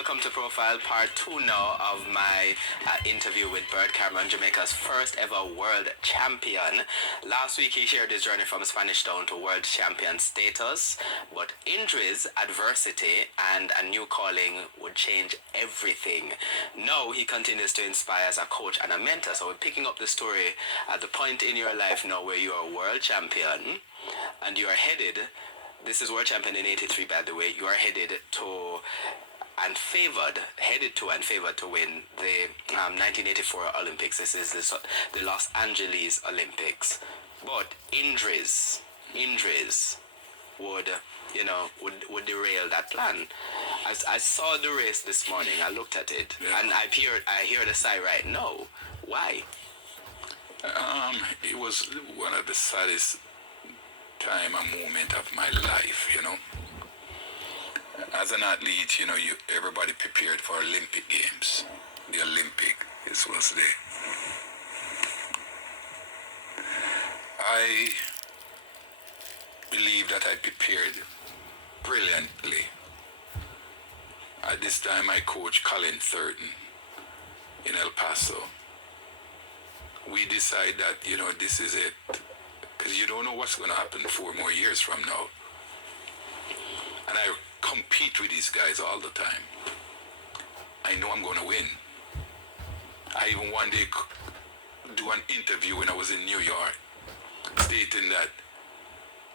welcome to Profile Part 2 now of my interview with Bert Cameron, Jamaica's first ever world champion. Last week he shared his journey from Spanish Town to world champion status, but injuries, adversity, and a new calling would change everything. Now he continues to inspire as a coach and a mentor. So we're picking up the story at the point in your life now where you are a world champion and you are headed, this is world champion in 83 by the way, you are headed to and headed to and favored to win the 1984 Olympics. This is the Los Angeles Olympics. But injuries would derail that plan. I saw the race this morning, I looked at it, and I hear the sigh right now. Why? It was one of the saddest time and moment of my life, As an athlete, everybody prepared for Olympic Games. The Olympic, this was the... I believe that I prepared brilliantly. At this time, I coached Colin Thurton in El Paso. We decided that, this is it. Because you don't know what's going to happen 4 more years from now. And I compete with these guys all the time. I know I'm going to win. I even one day do an interview when I was in New York, stating that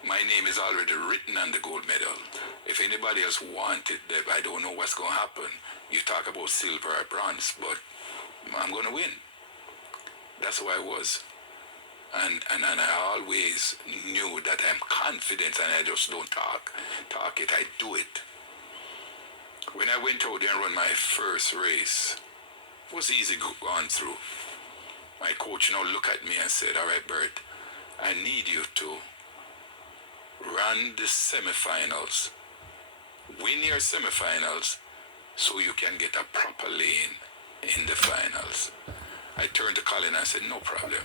my name is already written on the gold medal. If anybody else wants it, I don't know what's going to happen. You talk about silver or bronze, but I'm going to win. That's who I was. And I always knew that I'm confident and I just don't talk it, I do it. When I went out there and run my first race, it was easy going through. My coach looked at me and said, all right, Bert, I need you to run the semifinals, win your semifinals, so you can get a proper lane in the finals. I turned to Colin and I said, no problem.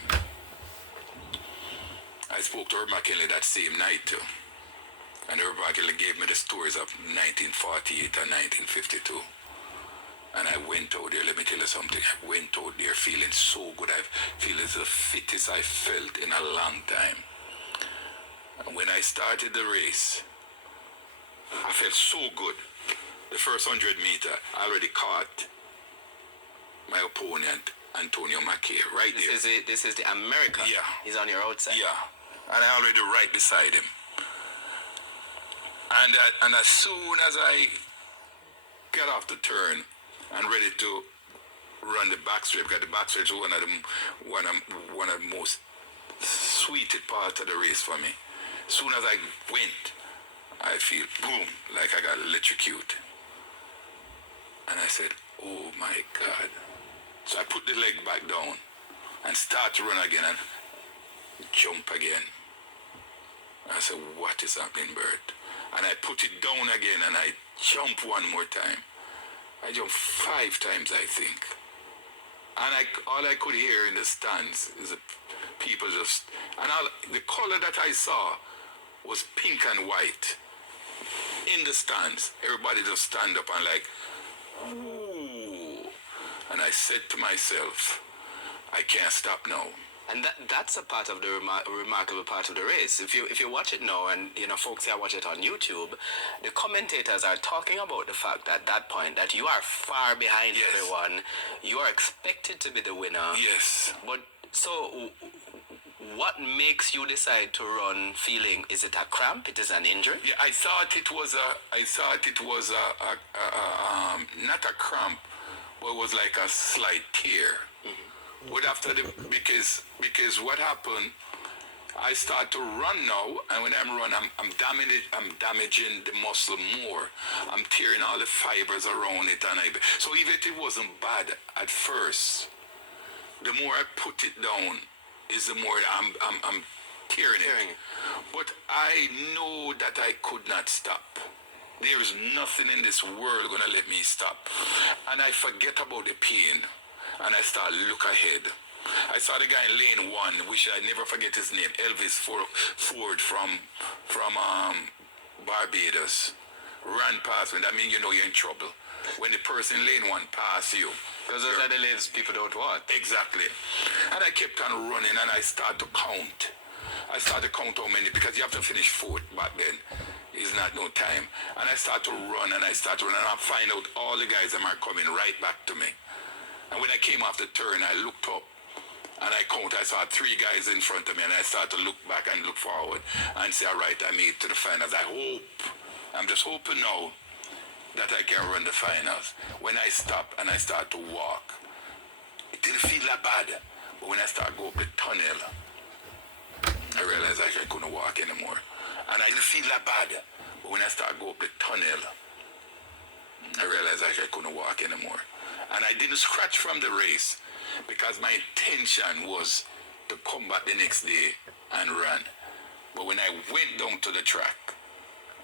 I spoke to Herb McKinley that same night too. And Herb McKinley gave me the stories of 1948 and 1952. And I went out there, let me tell you something, I went out there feeling so good. I feel it's the fittest I felt in a long time. And when I started the race, I felt so good. The first 100 meter, I already caught my opponent, Antonio Mackay, right there. This is the American. Yeah. He's on your outside. Yeah. And I already right beside him. And as soon as I got off the turn and ready to run the backstretch, because the backstretch was one of the most sweetest parts of the race for me. As soon as I went, I feel boom, like I got electrocuted. And I said, oh my God. So I put the leg back down and start to run again and jump again. I said, what is happening, Bert? And I put it down again and I jump one more time. I jumped 5 times, I think. And all I could hear in the stands is the people just... And the color that I saw was pink and white. In the stands, everybody just stand up and like, ooh. And I said to myself, I can't stop now. And that's a part of the remarkable part of the race. If you watch it now, and folks here watch it on YouTube, the commentators are talking about the fact that that point that you are far behind everyone. You are expected to be the winner. Yes. But so, what makes you decide to run feeling? Is it a cramp? It is an injury? Yeah, I thought it was not a cramp, but it was like a slight tear. Mm-hmm. But after because what happened, I start to run now, and when I'm running, I'm damaging the muscle more. I'm tearing all the fibers around it, so even if it wasn't bad at first, the more I put it down, is the more I'm tearing it. But I know that I could not stop. There is nothing in this world gonna let me stop, and I forget about the pain. And I start look ahead. I saw the guy in lane 1, which I never forget his name, Elvis Ford from Barbados. Ran past me. That means you're in trouble. when the person in lane one pass you. Because those are the lanes people don't want. Exactly. And I kept on running and I started to count. I started to count how many, because you have to finish fourth back then. It's not no time. And I started to run and I find out all the guys that are coming right back to me. And when I came off the turn, I looked up and I saw 3 guys in front of me, and I started to look back and look forward and say, all right, I made it to the finals. I'm just hoping now that I can run the finals. When I stop and I start to walk, it didn't feel that bad. But when I start to go up the tunnel, I realized I couldn't walk anymore. And I didn't feel that bad. But when I start to go up the tunnel, I realized I couldn't walk anymore. And I didn't scratch from the race because my intention was to come back the next day and run. But when I went down to the track,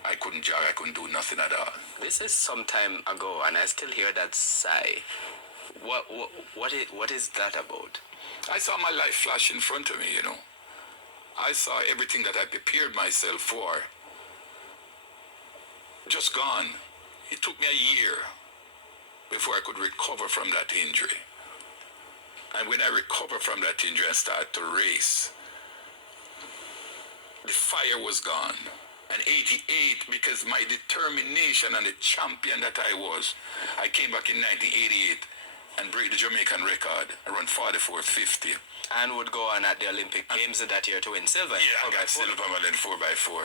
I couldn't jog, I couldn't do nothing at all. This is some time ago, and I still hear that sigh. What is that about? I saw my life flash in front of me, you know. I saw everything that I prepared myself for just gone. It took me a year before I could recover from that injury. And when I recovered from that injury and started to race, the fire was gone. And 88, because my determination and the champion that I was, I came back in 1988 and break the Jamaican record around 44.50. And would go on at the Olympic Games that year to win silver. Yeah, I got silver medal in 4x4.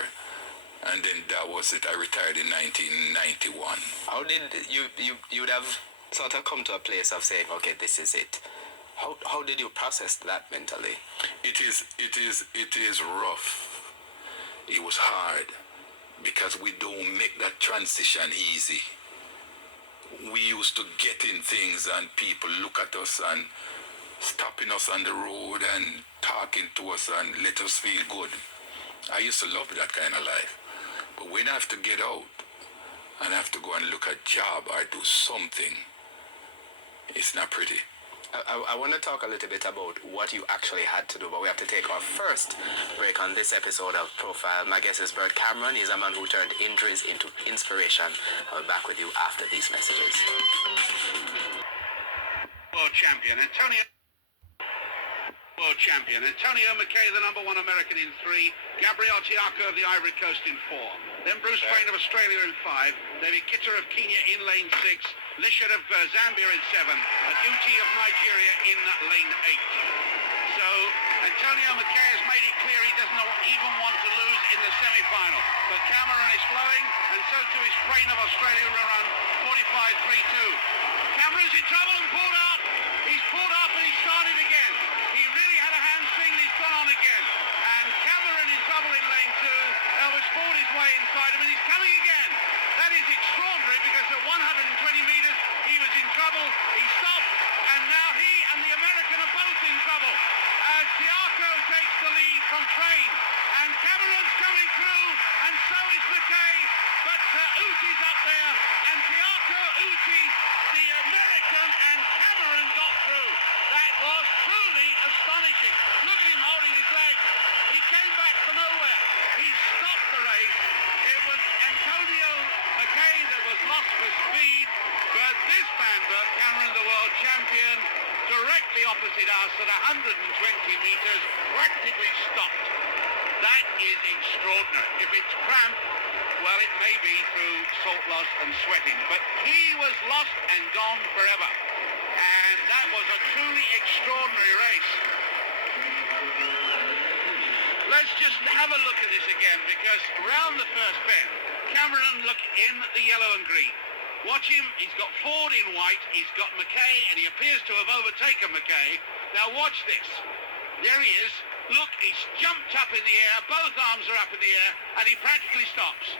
And then that was it. I retired in 1991. How did you'd have sort of come to a place of saying, okay, this is it? How did you process that mentally? It is rough. It was hard because we don't make that transition easy. We used to get in things and people look at us and stopping us on the road and talking to us and let us feel good. I used to love that kind of life. But when I have to get out and I have to go and look at job or do something, it's not pretty. I want to talk a little bit about what you actually had to do, but we have to take our first break on this episode of Profile. My guest is Bert Cameron. He's a man who turned injuries into inspiration. I'll be back with you after these messages. World champion Antonio McKay, the #1 American in 3, Gabriel Tiako of the Ivory Coast in 4, then Bruce Wayne of Australia in 5, David Kitter of Kenya in lane 6, Lishard of Zambia in 7, and Uti of Nigeria in lane 8. So Antonio McKay has made it clear he doesn't even want to lose in the semi-final. But Cameron is flowing, and so too is Crane of Australia who run 45.32. Cameron's in trouble and pulled up. He's pulled up and he started again. He really had a hamstring and he's gone on again. And Cameron in trouble in lane 2. Elvis fought his way inside him and he's coming again. That is extraordinary because at 120 metres he was in trouble. He stopped and now he and the American are both in trouble. As Tiako takes the lead from Crane. And Cameron's coming through and so is McKay. But Uti's up there and Tiako, Uti, the American and Cameron got through. That was truly astonishing. Look at him holding his leg. He came back from nowhere. He stopped the race. It was Antonio McKay that was lost for speed. But this man, Bert Cameron, the world champion, directly opposite us at 120 metres, practically stopped. That is extraordinary. If it's cramped, well, it may be through salt loss and sweating, but he was lost and gone forever. And that was a truly extraordinary race. Let's just have a look at this again, because round the first bend, Cameron look in the yellow and green. Watch him, he's got Ford in white, he's got McKay, and he appears to have overtaken McKay. Now watch this. There he is. Look, he's jumped up in the air, both arms are up in the air, and he practically stops.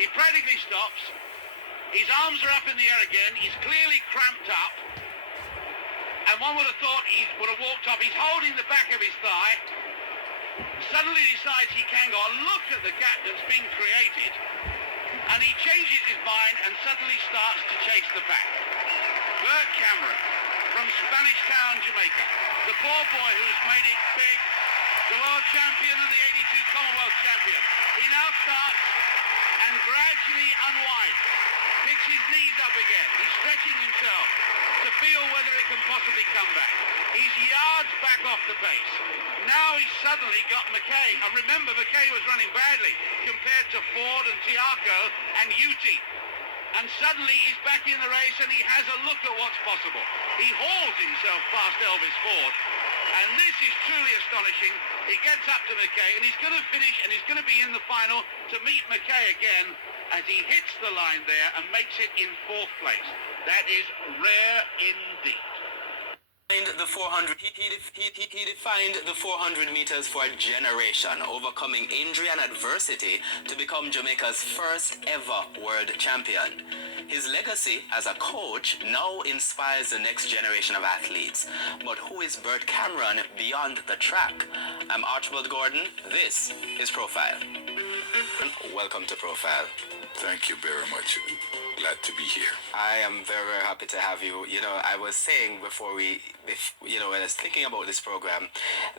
He practically stops. His arms are up in the air again, he's clearly cramped up. And one would have thought he would have walked up. He's holding the back of his thigh. Suddenly decides he can go. Look at the gap that's been created. And he changes his mind and suddenly starts to chase the pack. Bert Cameron from Spanish Town, Jamaica. The poor boy who's made it big. The world champion and the 82 Commonwealth champion. He now starts and gradually unwinds. picks his knees up again. He's stretching himself to feel whether it can possibly come back. He's yards back off the pace. Now he's suddenly got McKay. And remember, McKay was running badly compared to Ford and Tiago and Uti. And suddenly he's back in the race and he has a look at what's possible. He hauls himself past Elvis Ford. And this is truly astonishing. He gets up to McKay and he's going to finish and he's going to be in the final to meet McKay again as he hits the line there and makes it in 4th place. That is rare indeed. The 400, he defined the 400 meters for a generation, overcoming injury and adversity to become Jamaica's first ever world champion. His legacy as a coach now inspires the next generation of athletes. But who is Bert Cameron beyond the track? I'm Archibald Gordon. This is Profile. Welcome to Profile. Thank you very much. Glad to be here. I am very, very happy to have you. You know, I was saying before when I was thinking about this program,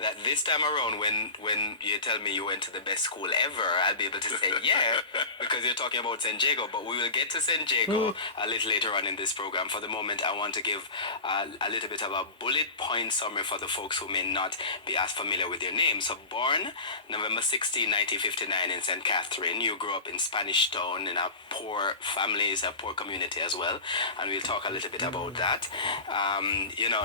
that this time around, when you tell me you went to the best school ever, I'll be able to say yeah, because you're talking about St. Jago. But we will get to St. Jago a little later on in this program. For the moment, I want to give a little bit of a bullet point summary for the folks who may not be as familiar with your name. So, born November 16, 1959 in St. Catherine. You grew up in Spanish Town in a poor family, a poor community as well, and we'll talk a little bit about that.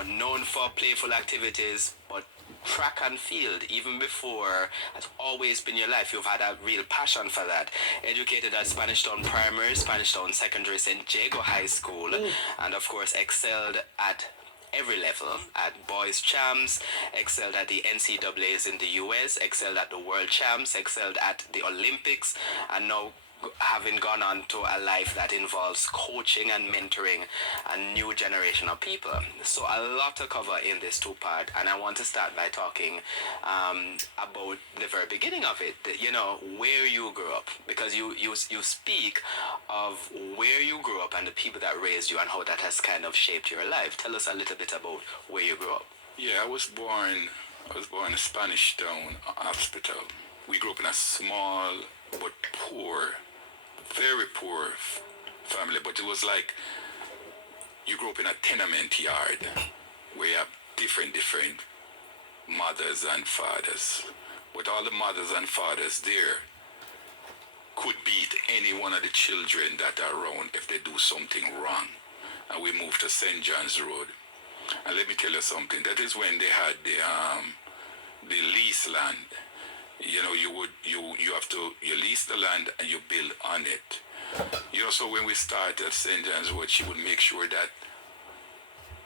Known for playful activities, but track and field, even before, has always been your life. You've had a real passion for that. Educated at Spanish Town Primary, Spanish Town Secondary, St. Jago High School, and of course excelled at every level, at boys champs, excelled at the NCAAs in the US, excelled at the world champs, excelled at the Olympics, and now having gone on to a life that involves coaching and mentoring a new generation of people. So a lot to cover in this two-part, and I want to start by talking about the very beginning of it, where you grew up, because you speak of where you grew up and the people that raised you and how that has kind of shaped your life. Tell us a little bit about where you grew up. Yeah, I was born in Spanish Town Hospital. We grew up in a small but poor, very poor family, but it was like you grew up in a tenement yard where you have different mothers and fathers. But all the mothers and fathers there could beat any one of the children that are around if they do something wrong. And we moved to St. John's Road. And let me tell you something, that is when they had the lease land. You lease the land and you build on it. So when we started at St. John's Wood, she would make sure that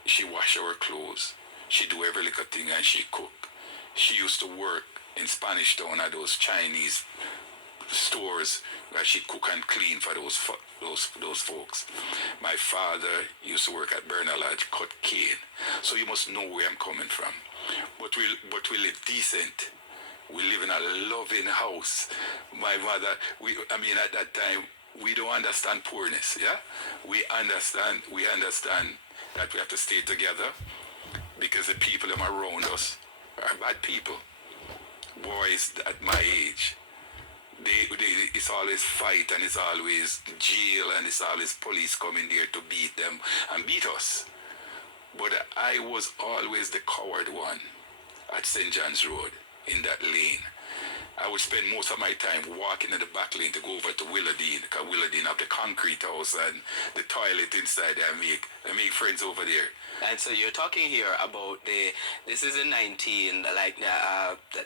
she wash our clothes, she do every little thing, and she cook. She used to work in Spanish Town at those Chinese stores where she cook and clean for those folks. My father used to work at Bernal Lodge, cut cane. So you must know where I'm coming from. But we live decent. We live in a loving house. My mother, at that time, we don't understand poorness, yeah? We understand that we have to stay together because the people that are around us are bad people. Boys at my age, it's always fight and it's always jail and it's always police coming there to beat them and beat us. But I was always the coward one at St. John's Road. In that lane, I would spend most of my time walking in the back lane to go over to Willardine, because Willardine have the concrete house and the toilet inside there. I make friends over there. And so you're talking here about this is in 1960s,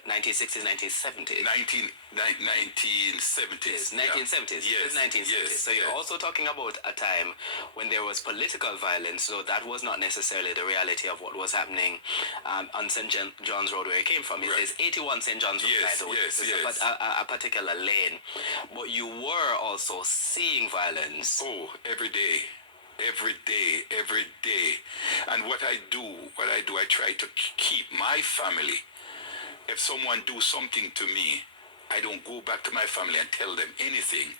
1970s. 1970s. 1970s. Yes. 1970s. Yes. So you're also talking about a time when there was political violence, so that was not necessarily the reality of what was happening on St. John's Road where you came from. It says 81 St. John's Road, by the way. Yes. A particular lane. But you were also seeing violence. Oh, every day. And what I do, I try to keep my family. If someone do something to me, I don't go back to my family and tell them anything,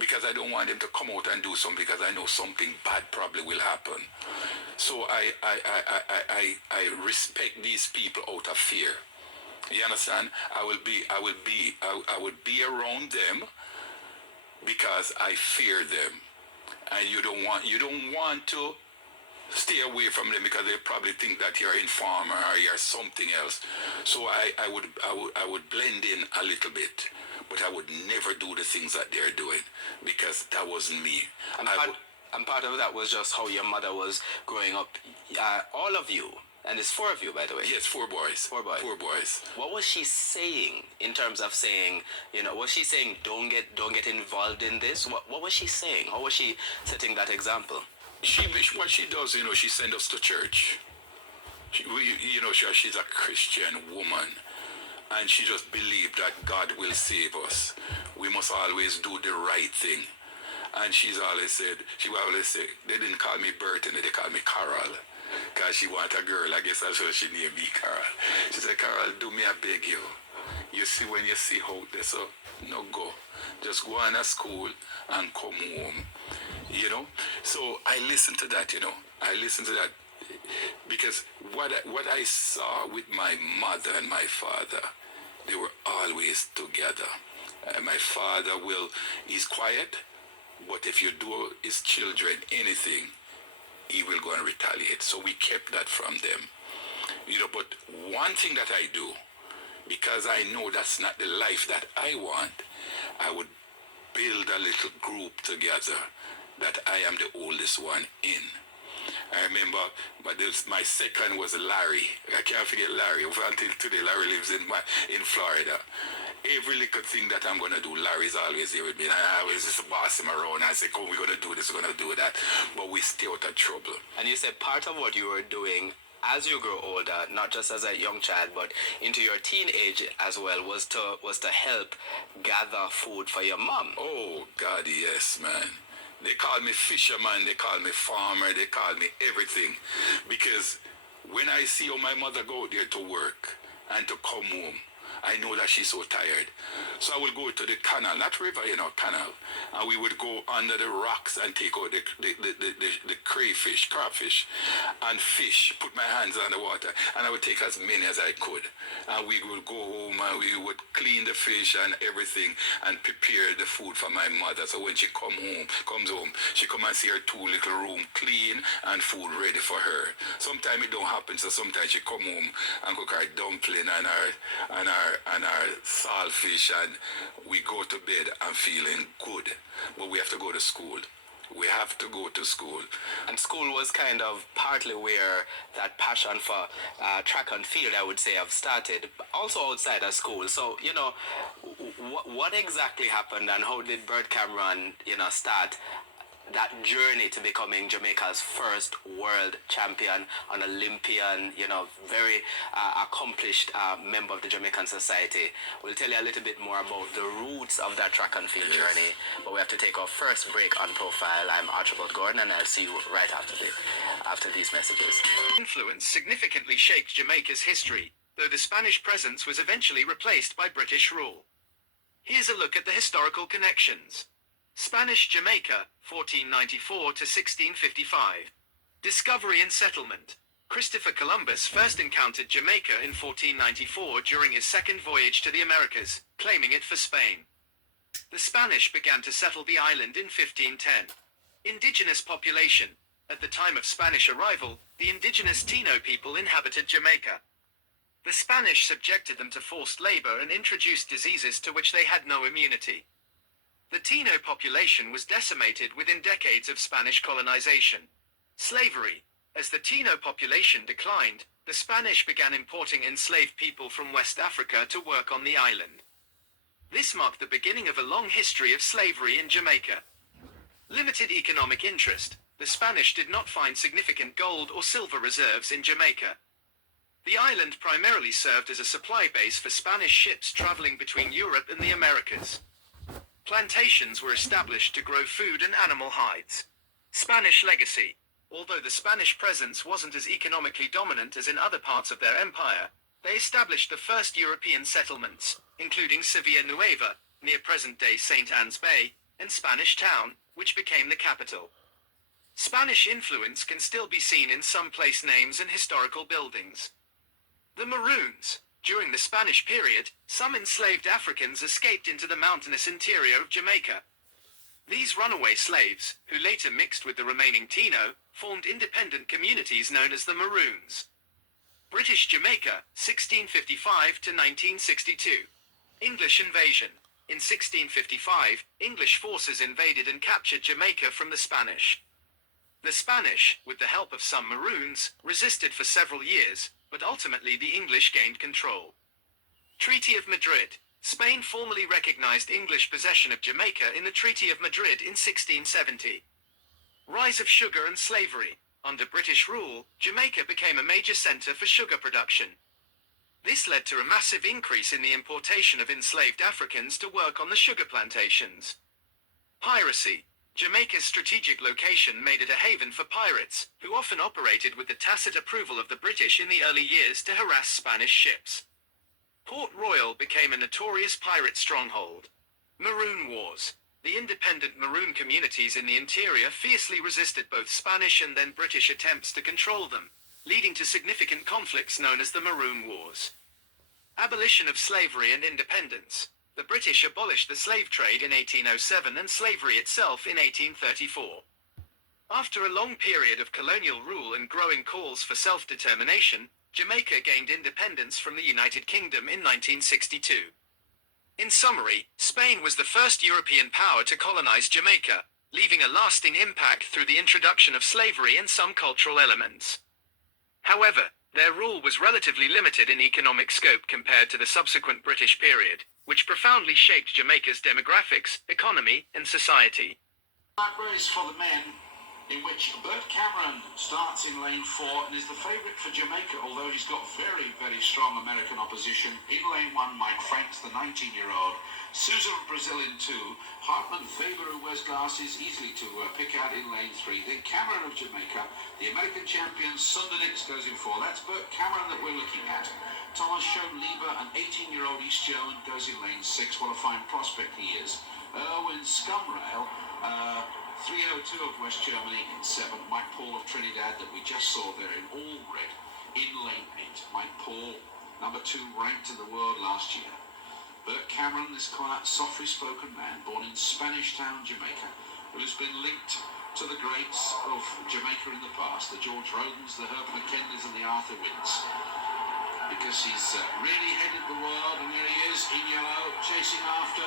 because I don't want them to come out and do something, because I know something bad probably will happen. So I respect these people out of fear. You understand? I would be around them because I fear them. and you don't want to stay away from them because they probably think that you're informer or you're something else. So I would blend in a little bit, but I would never do the things that they're doing because that wasn't me. And part of that was just how your mother was growing up. All of you, and it's 4 of you, by the way. Yes, 4 boys. 4 boys. 4 boys. What was she saying in terms of saying, was she saying don't get involved in this? What was she saying? How was she setting that example? What she does, she sends us to church. She's a Christian woman, and she just believed that God will save us. We must always do the right thing. And she would always say, they didn't call me Bertland, they called me Carol. Because she want a girl, I guess that's why she named me Carol. She said, Carol, do me, I beg you. You see, when you see how this, so no go. Just go on to school and come home. So I listened to that, I listened to that because what I saw with my mother and my father, they were always together. My father he's quiet, but if you do his children anything, he will go and retaliate. So we kept that from them. But one thing that I do, because I know that's not the life that I want, I would build a little group together that I am the oldest one in. I remember, my second was Larry. I can't forget Larry. Until today, Larry lives in Florida. Every little thing that I'm going to do, Larry's always here with me. And I always just boss him around and say, come, we're going to do this, we're going to do that. But we stay out of trouble. And you said part of what you were doing as you grow older, not just as a young child, but into your teenage as well, was to help gather food for your mom. Oh, God, yes, man. They call me fisherman, they call me farmer, they call me everything. Because when I see how my mother go there to work and to come home, I know that she's so tired. So I will go to the canal, not river, canal. And we would go under the rocks and take out the crawfish, and fish, put my hands on the water. And I would take as many as I could. And we would go home and we would clean the fish and everything and prepare the food for my mother. So when she comes home, she come and see her 2 little room clean and food ready for her. Sometimes it don't happen, so sometimes she come home and cook her dumpling and our saltfish, and we go to bed and feeling good. But we have to go to school. We have to go to school. And school was kind of partly where that passion for track and field, I would say, have started. Also outside of school. So, what exactly happened and how did Bert Cameron, start that journey to becoming Jamaica's first world champion, an Olympian, very accomplished member of the Jamaican Society? We'll tell you a little bit more about the roots of that track and field journey, but we have to take our first break on Profile. I'm Archibald Gordon, and I'll see you right after these messages. Influence significantly shaped Jamaica's history, though the Spanish presence was eventually replaced by British rule. Here's a look at the historical connections. Spanish Jamaica, 1494 to 1655. Discovery and settlement. Christopher Columbus first encountered Jamaica in 1494 during his second voyage to the Americas, claiming it for Spain. The Spanish began to settle the island in 1510. Indigenous population. At the time of Spanish arrival, the indigenous Taino people inhabited Jamaica. The Spanish subjected them to forced labor and introduced diseases to which they had no immunity. The Taino population was decimated within decades of Spanish colonization. Slavery. As the Taino population declined, the Spanish began importing enslaved people from West Africa to work on the island. This marked the beginning of a long history of slavery in Jamaica. Limited economic interest. The Spanish did not find significant gold or silver reserves in Jamaica. The island primarily served as a supply base for Spanish ships traveling between Europe and the Americas. Plantations were established to grow food and animal hides. Spanish legacy. Although the Spanish presence wasn't as economically dominant as in other parts of their empire, they established the first European settlements, including Sevilla Nueva, near present-day St. Anne's Bay, and Spanish Town, which became the capital. Spanish influence can still be seen in some place names and historical buildings. The Maroons. During the Spanish period, some enslaved Africans escaped into the mountainous interior of Jamaica. These runaway slaves, who later mixed with the remaining Taino, formed independent communities known as the Maroons. British Jamaica, 1655 to 1962. English invasion. In 1655, English forces invaded and captured Jamaica from the Spanish. The Spanish, with the help of some Maroons, resisted for several years, but ultimately the English gained control. Treaty of Madrid. Spain formally recognized English possession of Jamaica in the Treaty of Madrid in 1670. Rise of sugar and slavery. Under British rule, Jamaica became a major center for sugar production. This led to a massive increase in the importation of enslaved Africans to work on the sugar plantations. Piracy. Jamaica's strategic location made it a haven for pirates, who often operated with the tacit approval of the British in the early years to harass Spanish ships. Port Royal became a notorious pirate stronghold. Maroon Wars. The independent Maroon communities in the interior fiercely resisted both Spanish and then British attempts to control them, leading to significant conflicts known as the Maroon Wars. Abolition of slavery and independence. The British abolished the slave trade in 1807 and slavery itself in 1834. After a long period of colonial rule and growing calls for self-determination, Jamaica gained independence from the United Kingdom in 1962. In summary, Spain was the first European power to colonize Jamaica, leaving a lasting impact through the introduction of slavery and some cultural elements. However, their rule was relatively limited in economic scope compared to the subsequent British period, which profoundly shaped Jamaica's demographics, economy, and society. That race for the men, in which Bert Cameron starts in lane 4 and is the favourite for Jamaica, although he's got very, very strong American opposition. In lane 1, Mike Franks, the 19-year-old. Sousa of Brazil in 2. Hartman Faber, who wears glasses, easily to pick out in lane 3. Then Cameron of Jamaica. The American champion, Sunderix, goes in 4. That's Bert Cameron that we're looking at. Thomas Schoenlieber, an 18-year-old East German, goes in lane 6. What a fine prospect he is. Erwin Scumrail, 302 of West Germany in 7. Mike Paul of Trinidad that we just saw there in all red in lane 8. Mike Paul, number 2 ranked in the world last year. Bert Cameron, this quiet, softly spoken man, born in Spanish Town, Jamaica, who has been linked to the greats of Jamaica in the past, the George Rodens, the Herbert McKinleys and the Arthur Wynns. Because he's really headed the world, and here he is in yellow, chasing after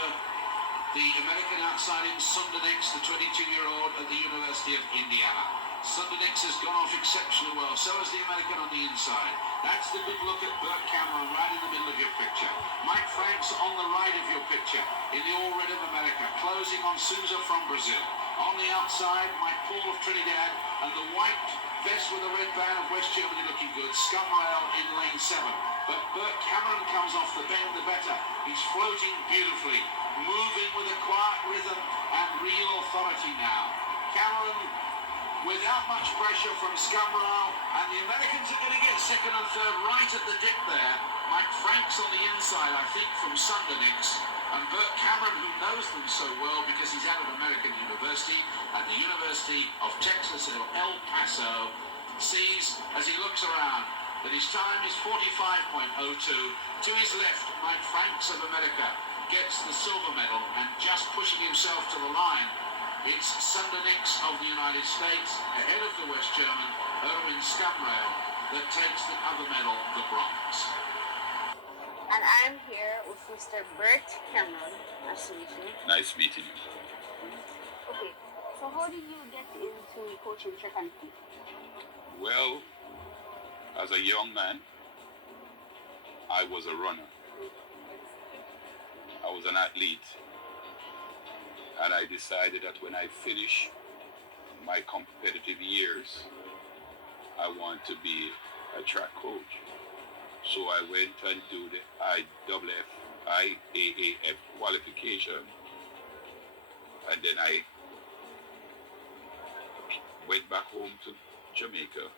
the American outside him, Sunderix, the 22-year-old at the University of Indiana. Sunderix has gone off exceptionally well, so has the American on the inside. That's the good look at Bert Cameron right in the middle of your picture. Mike Franks on the right of your picture in the all red of America, closing on Sousa from Brazil. On the outside, Mike Paul of Trinidad and the white vest with the red band of West Germany looking good. Scumrail in lane 7. But Bert Cameron comes off the bend the better. He's floating beautifully, moving with a quiet rhythm and real authority now. Cameron without much pressure from Scumrail, and the Americans are going to get second and third right at the dip there. Mike Franks on the inside, I think, from Sunderix, and Bert Cameron, who knows them so well because he's out of American University at the University of Texas in El Paso, sees as he looks around that his time is 45.02. To his left, Mike Franks of America gets the silver medal, and just pushing himself to the line, it's Sunderix of the United States, ahead of the West German, Erwin Scumrail, that takes the other medal, the bronze. And I'm here with Mr. Bert Cameron. Nice to meet you. Nice meeting you. Okay, so how did you get into coaching track and field? Well, as a young man, I was a runner. I was an athlete. And I decided that when I finish my competitive years, I want to be a track coach. So I went and do the IAAF qualification. And then I went back home to Jamaica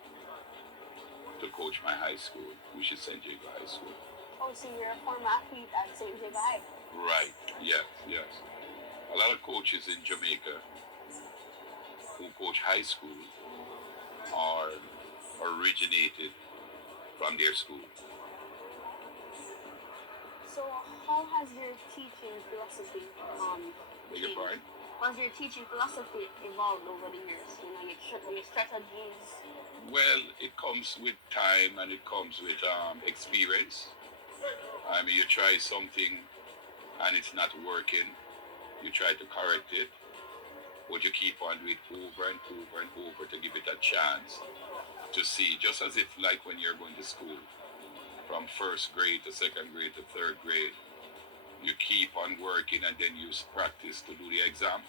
to coach my high school, which is St. Jago High School. Oh, so you're a former athlete at St. Jago High? Right, yes. A lot of coaches in Jamaica who coach high school are originated from their school. So how has your teaching philosophy Beg your pardon? has your teaching philosophy evolved over the years? You know, your strategies. Well, it comes with time and it comes with experience. I mean, you try something and it's not working, you try to correct it, but you keep on doing it over and over and over to give it a chance to see, just as if like when you're going to school, from first grade to second grade to third grade, you keep on working and then you practice to do the exam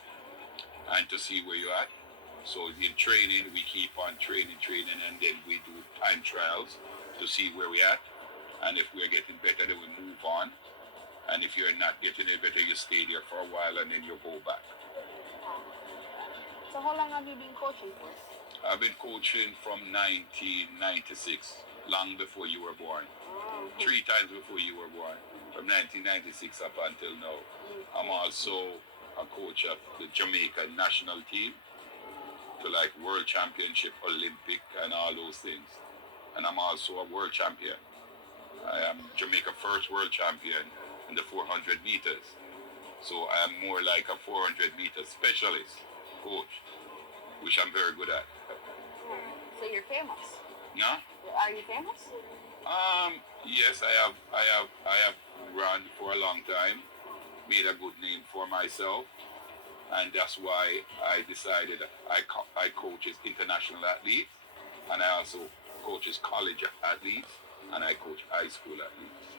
and to see where you're at. So in training, we keep on training, and then we do time trials to see where we're at. And if we're getting better, then we move on. And if you're not getting any better, you stay there for a while and then you go back. So how long have you been coaching for? I've been coaching from 1996, long before you were born. 3 times before you were born, from 1996 up until now. I'm also a coach of the Jamaica national team to like World Championship, Olympic, and all those things. And I'm also a world champion. I am Jamaica first world champion in the 400 meters. So I'm more like a 400 meter specialist coach, which I'm very good at. So you're famous? Yeah? Are you famous? Yes, I have run for a long time, made a good name for myself, and that's why I decided I coach international athletes, and I also coaches college athletes, and I coach high school athletes.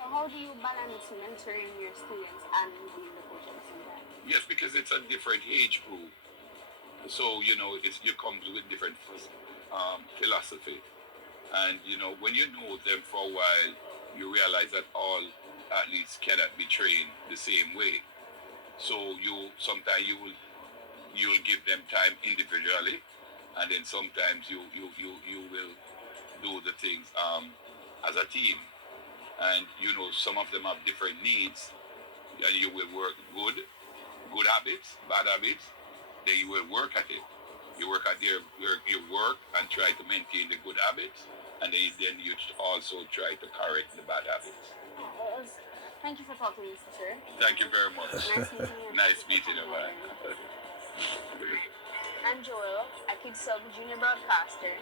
So how do you balance mentoring your students and being the coach at the same time? Yes, because it's a different age group, so you know you come with different philosophy. And you know, when you know them for a while, you realize that all athletes cannot be trained the same way. So sometimes you will give them time individually, and then sometimes you will do the things as a team. And you know, some of them have different needs, and you will work good habits, bad habits. Then you will work at it. You work at your work and try to maintain the good habits. And then you also try to correct the bad habits. Thank you for talking to me, sir. Thank you very much. Nice meeting you. Nice meeting you, man. I'm Joel, a Kid Sub junior broadcaster,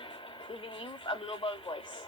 giving youth a global voice.